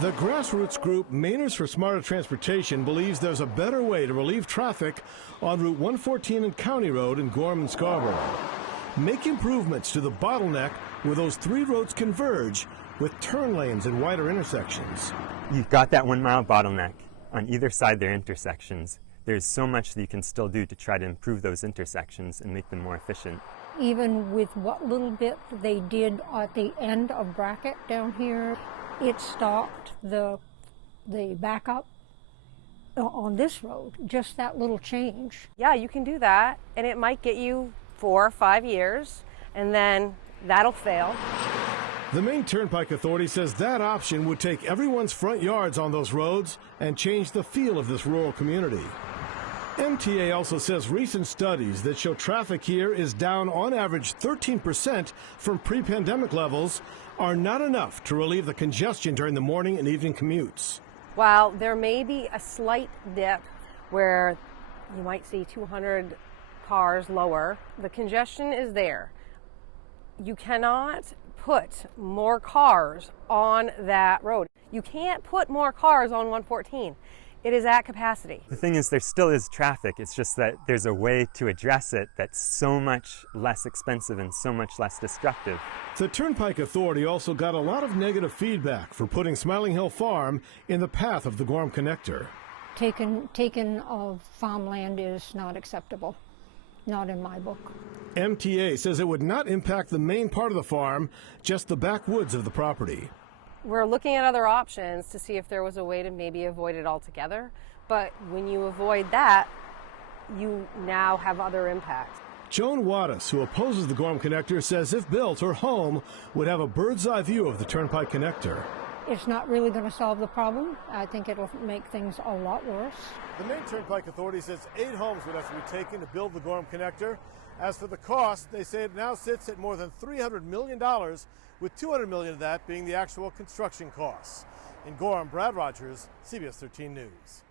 The grassroots group Mainers for Smarter Transportation believes there's a better way to relieve traffic on Route 114 and County Road in Gorham and Scarborough. Make improvements to the bottleneck where those three roads converge with turn lanes and wider intersections. You've got that 1 mile bottleneck on either side their intersections. There's so much that you can still do to try to improve those intersections and make them more efficient. Even with what little bit they did at the end of Brackett down here, it stopped the backup on this road, just that little change. Yeah, you can do that, and it might get you 4 or 5 years, and then that'll fail. The Maine Turnpike Authority says that option would take everyone's front yards on those roads and change the feel of this rural community. MTA also says recent studies that show traffic here is down on average 13% from pre-pandemic levels are not enough to relieve the congestion during the morning and evening commutes. While there may be a slight dip where you might see 200 cars lower, the congestion is there. You cannot put more cars on that road. You can't put more cars on 114. It is at capacity. The thing is, there still is traffic. It's just that there's a way to address it that's so much less expensive and so much less destructive. The Turnpike Authority also got a lot of negative feedback for putting Smiling Hill Farm in the path of the Gorham Connector. Taken of farmland is not acceptable, not in my book. MTA says it would not impact the main part of the farm, just the backwoods of the property. We're looking at other options to see if there was a way to maybe avoid it altogether. But when you avoid that, you now have other impacts. Joan Wattis, who opposes the Gorham Connector, says if built, her home would have a bird's eye view of the Turnpike Connector. It's not really going to solve the problem. I think it'll make things a lot worse. The Maine Turnpike Authority says 8 homes would have to be taken to build the Gorham Connector. As for the cost, they say it now sits at more than $300 million, with $200 million of that being the actual construction costs. In Gorham, Brad Rogers, CBS 13 News.